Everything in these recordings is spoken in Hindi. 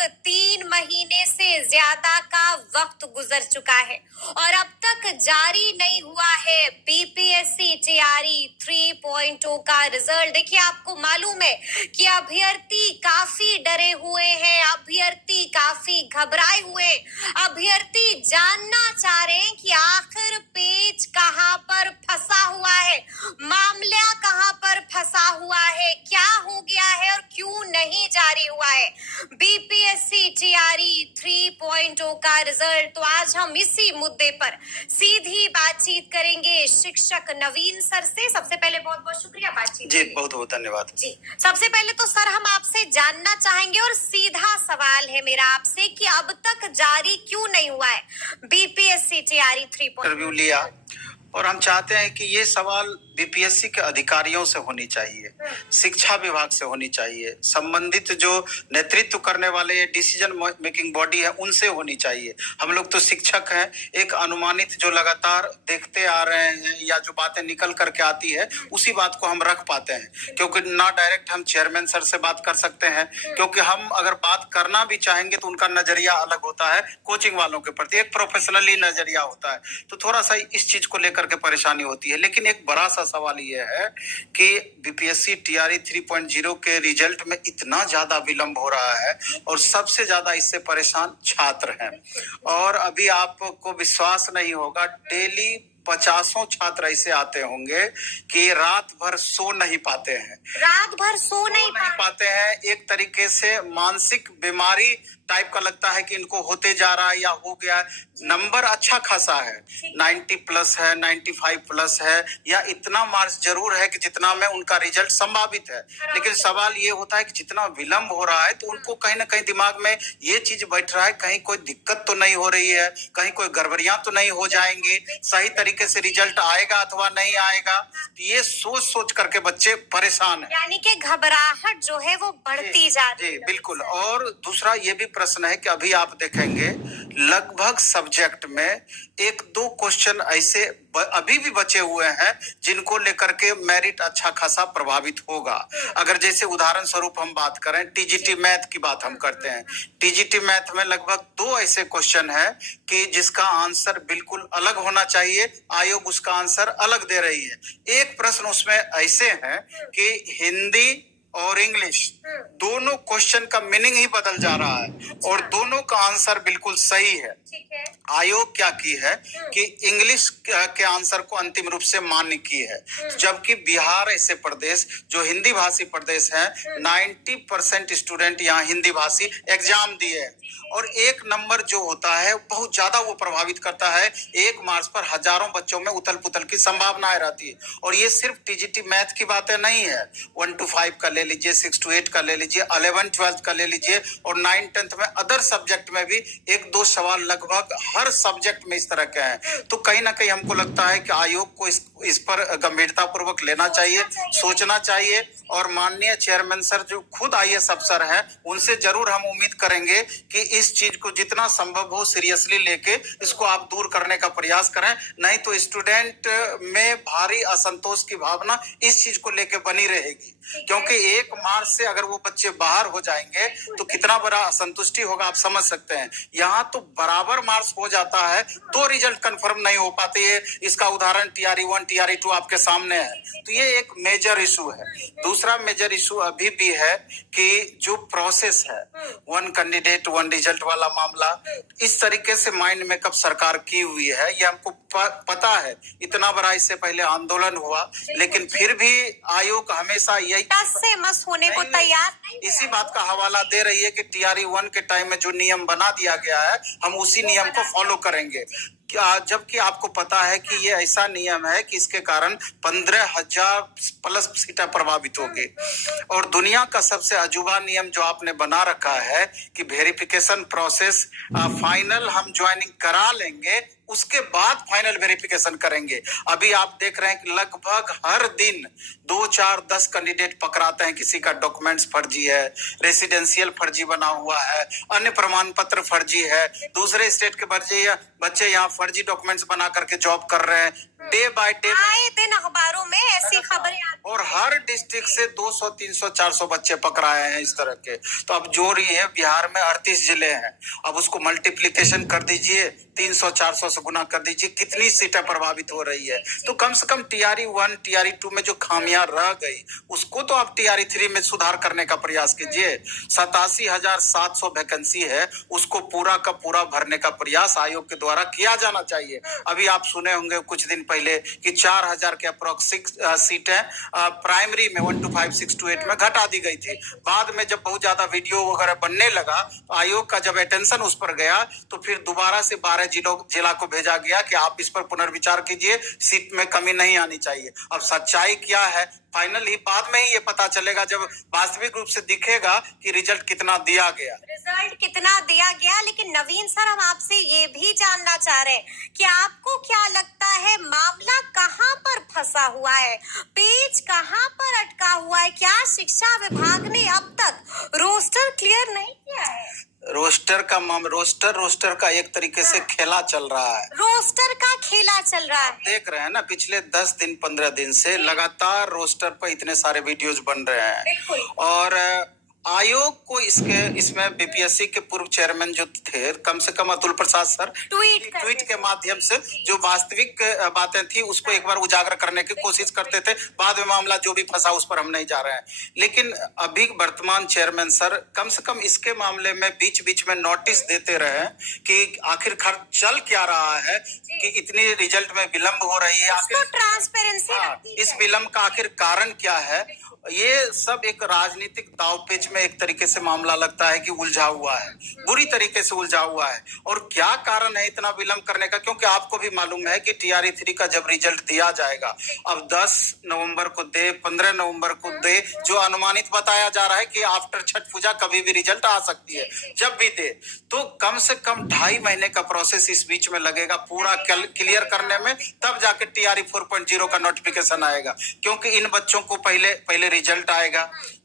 लगभग 3 महीने से ज्यादा का वक्त गुजर चुका है और अब तक जारी नहीं हुआ है बीपीएससी टीआरई 3.0 का रिजल्ट। देखिए, आपको मालूम है कि अभ्यर्थी काफी डरे हुए हैं, अभ्यर्थी काफी घबराए हुए, अभ्यर्थी जानना चाह रहे हैं कि आखिर पेच कहां पर फंसा हुआ है, मामला कहां पर फंसा हुआ है, क्या हो गया है और क्यों नहीं जारी हुआ है बीपीएससी टीआरई 3.0 का रिजल्ट। तो आज हम इसी मुद्दे पर सीधी बातचीत करेंगे शिक्षक नवीन सर से। सबसे पहले बहुत बहुत शुक्रिया बातचीत जी, बहुत बहुत धन्यवाद जी। सबसे पहले तो सर हम आपसे जानना चाहेंगे और सीधा सवाल है मेरा आपसे कि अब तक जारी क्यों नहीं हुआ है बीपीएससी टीआरई 3.0। इंटरव्यू लिया और हम चाहते हैं कि ये सवाल बीपीएससी के अधिकारियों से होनी चाहिए, शिक्षा विभाग से होनी चाहिए, संबंधित जो नेतृत्व करने वाले डिसीजन मेकिंग बॉडी है उनसे होनी चाहिए। हम लोग तो शिक्षक हैं, एक अनुमानित जो लगातार देखते आ रहे हैं या जो बातें निकल करके आती है उसी बात को हम रख पाते हैं, क्योंकि ना डायरेक्ट हम चेयरमैन सर से बात कर सकते हैं, क्योंकि हम अगर बात करना भी चाहेंगे तो उनका नजरिया अलग होता है कोचिंग वालों के प्रति, एक प्रोफेशनली नजरिया होता है, तो थोड़ा सा इस चीज को लेकर के परेशानी होती है। लेकिन एक बड़ा सा सवाल ये है कि बीपीएससी टीआरई 3.0 के रिजल्ट में इतना ज्यादा विलंब हो रहा है और सबसे ज्यादा इससे परेशान छात्र हैं। और अभी आपको विश्वास नहीं होगा, डेली 50 छात्र ऐसे आते होंगे कि रात भर सो नहीं पाते हैं, रात भर सो नहीं पाते हैं। एक तरीके से मानसिक बीमारी टाइप का लगता है कि इनको होते जा रहा है या हो गया है। नंबर अच्छा खासा है, 90 प्लस है, 95 प्लस है, या इतना मार्क्स जरूर है कि जितना में उनका रिजल्ट संभावित है। लेकिन सवाल ये होता है कि जितना विलंब हो रहा है तो उनको कहीं ना कहीं दिमाग में ये चीज बैठ रहा है, कहीं कोई दिक्कत तो नहीं हो रही है, कहीं कोई गड़बड़ियां तो नहीं हो जाएंगी, सही तरीके से रिजल्ट आएगा अथवा नहीं आएगा। ये सोच सोच करके बच्चे परेशान है, यानी कि घबराहट जो है वो बढ़ती जा रही है। बिल्कुल। और दूसरा ये भी प्रश्न है कि अभी आप देखेंगे लगभग सब्जेक्ट में 1-2 क्वेश्चन ऐसे अभी भी बचे हुए हैं जिनको लेकर के मेरिट अच्छा खासा प्रभावित होगा। अगर जैसे उदाहरण स्वरूप हम बात करें, टीजीटी मैथ की बात हम करते हैं, टीजीटी मैथ में लगभग 2 ऐसे क्वेश्चन है कि जिसका आंसर बिल्कुल अलग होना चाहिए, आयोग उसका आंसर अलग दे रही है। एक प्रश्न उसमें ऐसे है कि हिंदी और इंग्लिश दोनों क्वेश्चन का मीनिंग ही बदल जा रहा है और दोनों का आंसर बिल्कुल सही है। आयोग क्या की है कि इंग्लिश के आंसर को अंतिम रूप से मान्य की है, जबकि बिहार ऐसे प्रदेश जो हिंदी भाषी प्रदेश है, 90% स्टूडेंट यहाँ हिंदी भाषी एग्जाम दिए और 1 नंबर जो होता है बहुत ज्यादा वो प्रभावित करता है। 1 मार्क्स पर हजारों बच्चों में उथल पुथल की संभावनाएं रहती है। और ये सिर्फ टीजीटी मैथ की बातें नहीं है, 1 to 5 का ले लीजिए, 6 to 8 का ले लीजिए, 11 12 का ले लीजिए और 9 10th में अदर सब्जेक्ट में भी 1-2 सवाल लगभग हर सब्जेक्ट में इस तरह के हैं। तो कहीं ना कहीं हमको लगता है कि आयोग को इस पर गंभीरता पूर्वक लेना चाहिए, सोचना चाहिए। और माननीय चेयरमैन सर जो खुद आईएएस अफसर हैं, उनसे जरूर हम उम्मीद करेंगे कि इस चीज को जितना संभव हो सीरियसली लेके इसको आप दूर करने का प्रयास करें, नहीं तो स्टूडेंट में भारी असंतोष की भावना इस चीज को लेके बनी रहेगी। क्योंकि 1 मार्च से अगर वो बच्चे बाहर हो जाएंगे तो कितना बड़ा असंतुष्टि होगा आप समझ सकते हैं। यहाँ तो बराबर मार्क्स हो जाता है तो रिजल्ट कंफर्म नहीं हो पाते है। इसका उदाहरण टीआरई 1 टीआरई 2 आपके सामने है। तो ये एक मेजर इशू है। दूसरा मेजर इशू अभी भी है कि जो प्रोसेस है, 1 कैंडिडेट 1 रिजल्ट वाला मामला, इस तरीके से माइंड मेकअप सरकार की हुई है। ये हमको पता है, इतना बड़ा इससे पहले आंदोलन हुआ, लेकिन फिर भी आयोग हमेशा यही से मस होने को तैयार नहीं। इसी बात का हवाला दे रही है कि टीआरई 1 के टाइम में जो नियम बना दिया गया है हम उसी नियम को फॉलो करेंगे। जबकि आपको पता है कि ये ऐसा नियम है कि इसके कारण 15,000 प्लस सीटें प्रभावित होगी। और दुनिया का सबसे अजूबा नियम जो आपने बना रखा है कि वेरिफिकेशन प्रोसेस फाइनल हम ज्वाइनिंग करा लेंगे, उसके बाद फाइनल वेरिफिकेशन करेंगे। अभी आप देख रहे हैं कि लगभग हर दिन 2, 4, 10 कैंडिडेट पकड़ाते हैं, किसी का डॉक्यूमेंट्स फर्जी है, रेसिडेंशियल फर्जी बना हुआ है, अन्य प्रमाण पत्र फर्जी है, दूसरे स्टेट के बच्चे यहाँ फर्जी डॉक्यूमेंट्स बना करके जॉब कर रहे हैं। डे बाय डे आए दिन अखबारों में ऐसी खबरें आती और हर डिस्ट्रिक्ट से 200, 300, 400 बच्चे पकड़ाए हैं इस तरह के। तो अब जो रही है, बिहार में 38 जिले हैं, अब उसको मल्टीप्लिकेशन कर दीजिए, 300, 400 से गुना कर दीजिए, कितनी सीटें प्रभावित हो रही है। तो कम से कम TRE 1, TRE 2 में जो खामियां रह गई, उसको तो आप TRE 3 में सुधार करने का प्रयास कीजिए। 87,700 वैकेंसी है, उसको पूरा का पूरा भरने का प्रयास आयोग के द्वारा किया जाना चाहिए। अभी आप सुने होंगे कुछ दिन पहले कि 4,000 के अप्रोक्स सीटें प्राइमरी में 1 to 5, 6 to 8 में घटा दी गई थी। बाद में जब बहुत ज्यादा वीडियो वगैरह बनने लगा, तो आयोग का जब अटेंशन उस पर गया, तो फिर दोबारा से 12 जिला को भेजा गया कि आप इस पर पुनर्विचार कीजिए, सीट में कमी नहीं आनी चाहिए। अब सच्चाई क्या है, फाइनली बाद में ही ये पता चलेगा, जब वास्तविक रूप से दिखेगा कि रिजल्ट कितना दिया गया। रिजल्ट कितना दिया गया। लेकिन नवीन सर, हम आपसे ये भी जानना चाह रहे हैं कि आपको क्या लगता है, मामला कहाँ पर फंसा हुआ है, पेच कहाँ पर अटका हुआ है? क्या शिक्षा विभाग ने अब तक रोस्टर क्लियर नहीं किया है? रोस्टर का एक तरीके से खेला चल रहा है। रोस्टर का खेला चल रहा है। देख रहे हैं ना, पिछले 10 दिन 15 दिन से लगातार रोस्टर पर इतने सारे वीडियोज बन रहे हैं। और आयोग को इसमें BPSC के पूर्व चेयरमैन जो थे, कम से कम अतुल प्रसाद सर ट्वीट के माध्यम से जो वास्तविक बातें थी उसको एक बार उजागर करने की कोशिश करते थे। बाद में मामला जो भी फंसा उस पर हम नहीं जा रहे हैं, लेकिन अभी वर्तमान चेयरमैन सर कम से कम इसके मामले में बीच बीच में नोटिस देते रहे कि आखिरकार चल क्या रहा है, कि इतनी रिजल्ट में विलंब हो रही है, आखिर ट्रांसपेरेंसी इस विलंब का आखिर कारण क्या है। ये सब एक राजनीतिक दावपेच में एक तरीके से मामला लगता है कि उलझा हुआ है, बुरी तरीके से उलझा हुआ है। और क्या कारण है इतना विलंब करने का, क्योंकि आपको भी मालूम है कि TRE 3 का जब रिजल्ट दिया जाएगा, अब 10 नवंबर को दे, 15 नवंबर को दे, जो अनुमानित बताया जा रहा है कि आफ्टर छठ पूजा कभी भी रिजल्ट आ सकती है, जब भी दे, तो कम से कम 2.5 महीने का प्रोसेस इस बीच में लगेगा पूरा क्लियर करने में, तब जाके TRE 4.0 का नोटिफिकेशन आएगा। क्योंकि इन बच्चों को पहले रिजल्ट आएगा,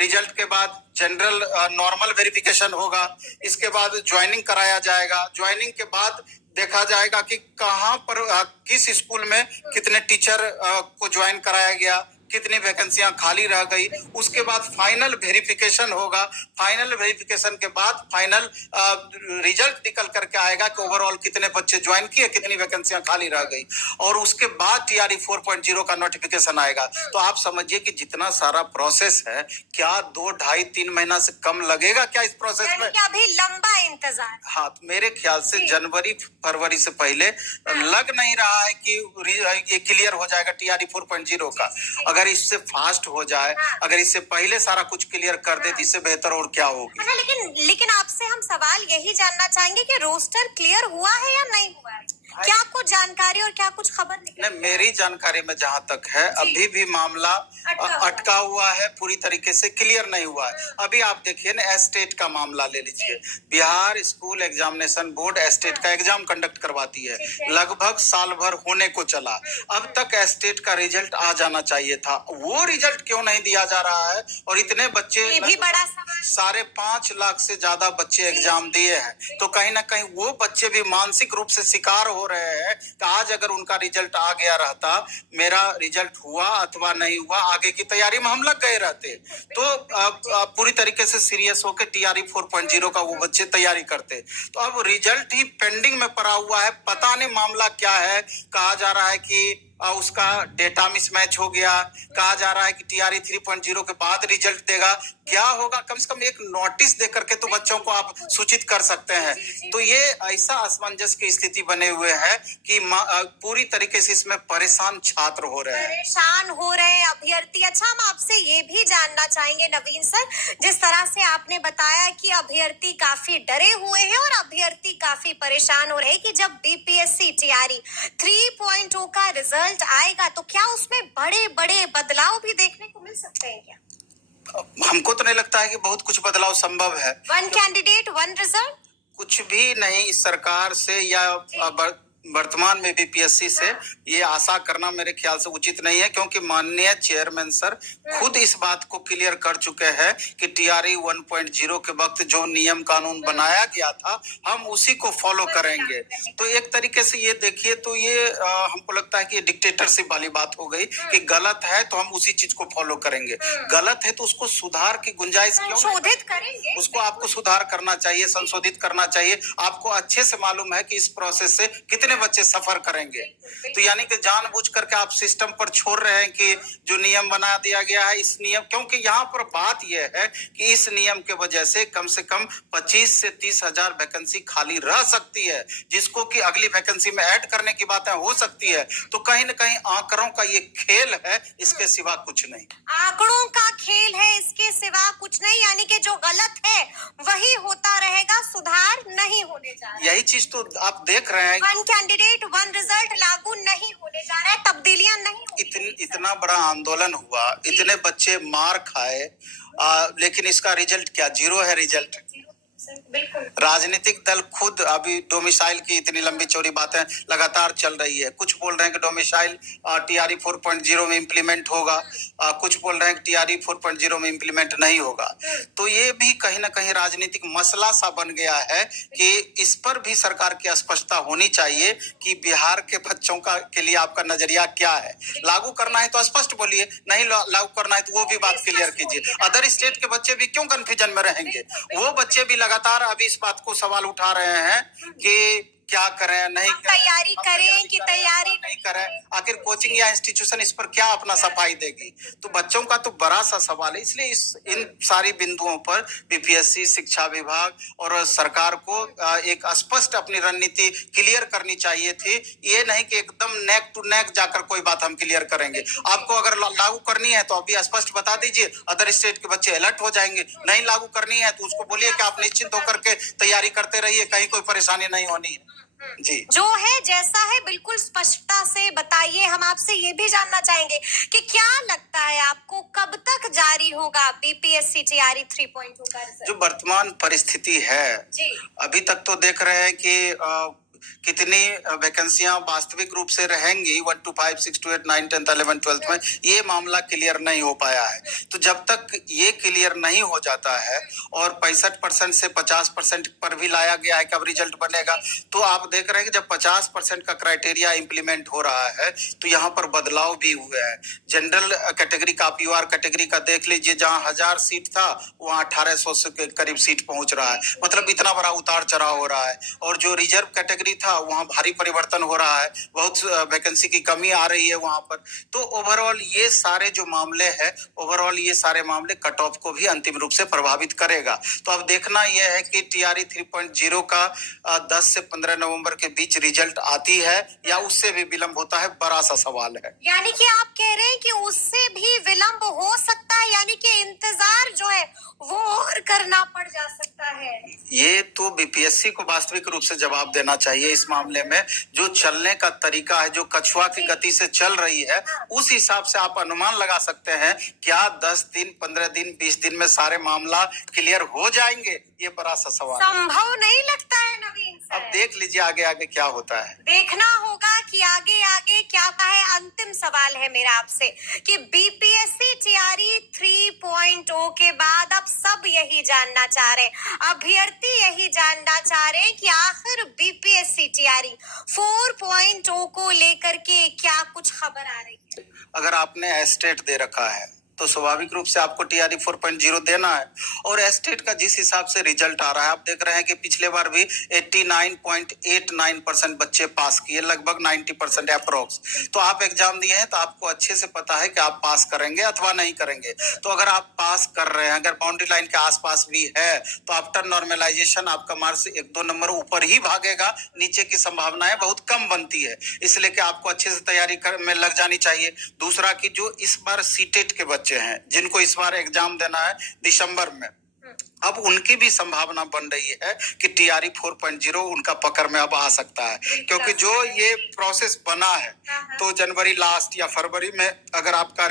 रिजल्ट के बाद जनरल नॉर्मल वेरिफिकेशन होगा, इसके बाद ज्वाइनिंग कराया जाएगा, ज्वाइनिंग के बाद देखा जाएगा कि कहां पर किस स्कूल में कितने टीचर को ज्वाइन कराया गया, कितनी वैकेंसियां खाली रह गई। उसके बाद फाइनल वेरिफिकेशन होगा, फाइनल वेरिफिकेशन के बाद फाइनल रिजल्ट निकल करके आएगा कि ओवरऑल कितने बच्चे ज्वाइन किए, कितनी वैकेंसियां खाली रह गई, और उसके बाद TRE 4.0 का नोटिफिकेशन आएगा। तो आप समझिए कि जितना सारा प्रोसेस है, क्या 2, 2.5, 3 महीना से कम लगेगा क्या इस प्रोसेस में? अभी लंबा इंतजार। हाँ, तो मेरे ख्याल से जनवरी फरवरी से पहले लग नहीं रहा है कि ये क्लियर हो जाएगा TRE 4.0 का। अगर इससे फास्ट हो जाए, अगर इससे पहले सारा कुछ क्लियर कर दे, तो इससे बेहतर और क्या होगी। लेकिन आपसे हम सवाल यही जानना चाहेंगे कि रोस्टर क्लियर हुआ है या नहीं हुआ है? क्या कुछ जानकारी और क्या कुछ खबर निकली? नहीं, मेरी जानकारी में जहां तक है, अभी भी मामला अटका हुआ है, पूरी तरीके से क्लियर नहीं हुआ है। अभी आप देखिए ना, एस्टेट का मामला ले लीजिए, Bihar school examination board estate का एग्जाम कंडक्ट करवाती है, लगभग साल भर होने को चला, अब तक एस्टेट का रिजल्ट आ जाना चाहिए था, वो रिजल्ट क्यों नहीं दिया जा रहा है? और इतने बच्चे, ये भी बड़ा सवाल। 5.5 लाख से ज्यादा बच्चे एग्जाम दिए हैं, तो कहीं ना कहीं वो बच्चे भी मानसिक रूप से शिकार हो रहे हैं कि आज अगर उनका रिजल्ट आ गया रहता, मेरा रिजल्ट हुआ अथवा नहीं हुआ, आगे की तैयारी में हम लग गए रहते, तो पूरी तरीके से सीरियस होकर TRE 4.0 का वो बच्चे तैयारी करते। तो अब रिजल्ट ही पेंडिंग में पड़ा हुआ है, पता नहीं मामला क्या है। कहा जा रहा है कि उसका डेटा मिसमैच हो गया, कहा जा रहा है कि TRE 3.0 के बाद रिजल्ट देगा, क्या होगा? कम से कम एक नोटिस दे करके तो बच्चों को आप सूचित कर सकते हैं। तो ये ऐसा असमंजस की स्थिति बने हुए है कि पूरी तरीके से इसमें परेशान छात्र हो रहे हैं, परेशान हो रहे हैं अभ्यर्थी। अच्छा, हम आपसे ये भी जानना चाहेंगे नवीन सर, जिस तरह से आपने बताया कि अभ्यर्थी काफी डरे हुए हैं और अभ्यर्थी काफी परेशान हो रहे हैं कि जब BPSC TRE 3.0 का रिजल्ट आएगा तो क्या उसमें बड़े बड़े बदलाव भी देखने को मिल सकते हैं क्या? हमको तो नहीं लगता है कि बहुत कुछ बदलाव संभव है। 1 कैंडिडेट 1 रिजल्ट, कुछ भी नहीं इस सरकार से या वर्तमान में बीपीएससी से ये आशा करना मेरे ख्याल से उचित नहीं है, क्योंकि माननीय चेयरमैन सर खुद इस बात को क्लियर कर चुके हैं कि टीआरई 1.0 के वक्त जो नियम कानून बनाया गया था हम उसी को फॉलो करेंगे। तो एक तरीके से ये देखिए तो ये हमको लगता है कि ये डिक्टेटरशिप वाली बात हो गई कि गलत है तो हम उसी चीज को फॉलो करेंगे, गलत है तो उसको सुधार की गुंजाइश क्यों, संशोधित करेंगे, उसको आपको सुधार करना चाहिए, संशोधित करना चाहिए। आपको अच्छे से मालूम है कि इस प्रोसेस से कितने बच्चे सफर करेंगे। तो यानी कि जानबूझ करके आप सिस्टम पर छोड़ रहे हैं कि जो नियम बना दिया गया है इस नियम, क्योंकि यहाँ पर बात यह है कि इस नियम के वजह से कम 25 से 30 हजार वैकेंसी खाली रह सकती है, जिसको कि अगली वैकेंसी में ऐड करने की बातें हो सकती है। तो कहीं ना कहीं आंकड़ों का ये खेल है, इसके सिवा कुछ नहीं। आंकड़ों का खेल है, इसके सिवा कुछ नहीं, यानी कि जो गलत है वही होता रहेगा, सुधार नहीं होने जा रहा है। यही चीज तो आप देख रहे हैं, वन कैंडिडेट वन रिजल्ट लागू नहीं होने जा रहा है, तब्दीलियां नहीं होने इतना बड़ा आंदोलन हुआ, इतने बच्चे मार खाए, लेकिन इसका रिजल्ट क्या, जीरो है रिजल्ट। बिल्कुल। राजनीतिक दल खुद अभी डोमिसाइल की इतनी लंबी चौड़ी बातें लगातार चल रही है, कुछ बोल रहे हैं कि डोमिसाइल टीआरई 4.0 में इंप्लीमेंट होगा, कुछ बोल रहे हैं कि टीआरई 4.0 में इंप्लीमेंट नहीं होगा। तो ये भी कहीं ना कहीं राजनीतिक मसला सा बन गया है कि इस पर भी सरकार की स्पष्टता होनी चाहिए कि बिहार के बच्चों का के लिए आपका नजरिया क्या है। लागू करना है तो स्पष्ट बोलिए, नहीं लागू करना है तो वो भी बात क्लियर कीजिए। अदर स्टेट के बच्चे भी क्यों कंफ्यूजन में रहेंगे, वो बच्चे भी लगातार अभी इस बात को सवाल उठा रहे हैं कि क्या करें, नहीं करें, तैयारी करें कि तैयारी नहीं करें, आखिर कोचिंग या इंस्टीट्यूशन इस पर क्या अपना सफाई देगी। तो बच्चों का तो बड़ा सा सवाल है, इसलिए इन सारी बिंदुओं पर बीपीएससी, शिक्षा विभाग और सरकार को एक स्पष्ट अपनी रणनीति क्लियर करनी चाहिए थी। ये नहीं कि एकदम नेक टू नेक जाकर कोई बात हम क्लियर करेंगे। आपको अगर लागू करनी है तो अभी स्पष्ट बता दीजिए, अदर स्टेट के बच्चे अलर्ट हो जाएंगे। नहीं लागू करनी है तो उसको बोलिए कि आप निश्चिंत होकर के तैयारी करते रहिए, कहीं कोई परेशानी नहीं होनी है। जी, जो है जैसा है बिल्कुल स्पष्टता से बताइए। हम आपसे ये भी जानना चाहेंगे कि क्या लगता है आपको कब तक जारी होगा बीपीएससी टीआरई 3.0 का रिजल्ट? जो वर्तमान परिस्थिति है जी, अभी तक तो देख रहे हैं कि कितनी वैकेंसियां वास्तविक रूप से रहेंगी 1 to 5, 6 to 8, 9, 10, 11, 12 में, ये मामला क्लियर नहीं हो पाया है। तो जब तक ये क्लियर नहीं हो जाता है और 65% से 50% पर भी लाया गया है कि अब रिजल्ट बनेगा, तो आप देख रहे हैं कि जब 50% का क्राइटेरिया इंप्लीमेंट हो रहा है तो यहाँ पर बदलाव भी हुए हैं। जनरल कैटेगरी का, आप यूआर कैटेगरी का देख लीजिए, जहाँ 1000 सीट था वहाँ 1800 के करीब सीट पहुंच रहा है, मतलब इतना बड़ा उतार चढ़ाव हो रहा है। और जो रिजर्व कैटेगरी था वहां भारी परिवर्तन हो रहा है, बहुत वैकेंसी की कमी आ रही है वहां पर। तो ओवरऑल ये सारे जो मामले हैं, ओवरऑल ये सारे मामले कट ऑफ को भी अंतिम रूप से प्रभावित करेगा। तो अब देखना यह है कि टीआरई 3.0 का 10 से 15 नवंबर के बीच रिजल्ट आती है या उससे भी विलंब होता है, बड़ा सा सवाल है। यानी कि आप कह रहे हैं कि उससे भी विलंब हो सकता है, यानी कि इंतजार जो है वो और करना पड़ जा सकता है। ये तो बीपीएससी को वास्तविक रूप से जवाब देना चाहिए इस मामले में। जो चलने का तरीका है, जो कछुआ की गति से चल रही है, उस हिसाब से आप अनुमान लगा सकते हैं क्या 10 दिन, 15 दिन, 20 दिन में सारे मामला क्लियर हो जाएंगे? ये बड़ा सा सवाल संभव नहीं लगता है नवीन सर। अब देख लीजिए आगे आगे क्या होता है, देखना होगा कि आगे आगे क्या होता है। अंतिम सवाल है मेरा आपसे कि बीपीएससी टीआरई 3.0 के बाद अब सब यही जानना चाह रहे हैं, अभ्यर्थी यही जानना चाह रहे हैं कि आखिर बीपीएससी टीआरई 4.0 को लेकर के क्या कुछ खबर आ रही है। अगर आपने एस्टेट दे रखा है तो स्वाभाविक रूप से आपको टीआरई 4.0 देना है। और एस्टेट का जिस हिसाब से रिजल्ट आ रहा है, आप देख रहे हैं कि पिछले बार भी 89.89% बच्चे पास किए, लगभग 90% अप्रोक्स। तो आप एग्जाम दिए हैं तो आपको अच्छे से पता है कि आप पास करेंगे अथवा नहीं करेंगे। तो अगर आप पास कर रहे हैं, अगर बाउंड्री लाइन के आसपास भी है, तो आफ्टर नॉर्मलाइजेशन आपका मार्क्स 1-2 नंबर ऊपर ही भागेगा, नीचे की संभावनाएं बहुत कम बनती है। इसलिए कि आपको अच्छे से तैयारी में लग जानी चाहिए। दूसरा कि जो इस बार सीटेट के बच्चे हैं, जिनको इस बार एग्जाम देना है दिसंबर में, अब उनकी भी संभावना बन रही है कि टीआरई 4.0 उनका पकड़ में अब आ सकता है, क्योंकि जो ये प्रोसेस बना है तो जनवरी लास्ट या फरवरी में अगर आपका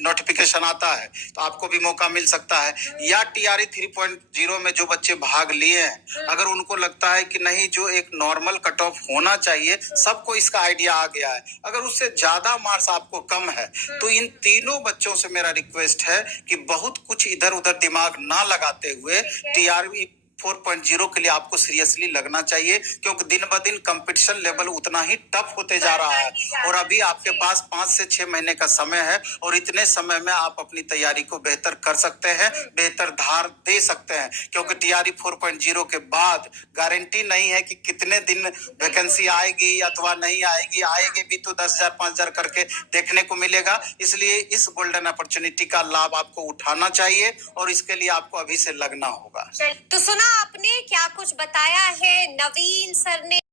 नोटिफिकेशन आता है तो आपको भी मौका मिल सकता है। या टीआरई 3.0 में जो बच्चे भाग लिए हैं, अगर उनको लगता है कि नहीं, जो एक नॉर्मल कट ऑफ होना चाहिए, सबको इसका आइडिया आ गया है, अगर उससे ज्यादा मार्क्स आपको कम है, तो इन तीनों बच्चों से मेरा रिक्वेस्ट है कि बहुत कुछ इधर उधर दिमाग ना लगाते हुए टीआरई 4.0 के लिए आपको सीरियसली लगना चाहिए, क्योंकि दिन ब दिन कंपटीशन लेवल उतना ही टफ होते जा रहा है और अभी आपके पास 5 से 6 महीने का समय है और इतने समय में आप अपनी तैयारी को बेहतर कर सकते हैं, बेहतर धार दे सकते हैं, क्योंकि टीआरई 4.0 के बाद गारंटी नहीं है कि कितने दिन वैकेंसी आएगी अथवा नहीं आएगी, आएगी भी तो 10,000 5,000 करके देखने को मिलेगा। इसलिए इस गोल्डन अपॉर्चुनिटी का लाभ आपको उठाना चाहिए और इसके लिए आपको अभी से लगना होगा। तो सुना आपने क्या कुछ बताया है नवीन सर ने।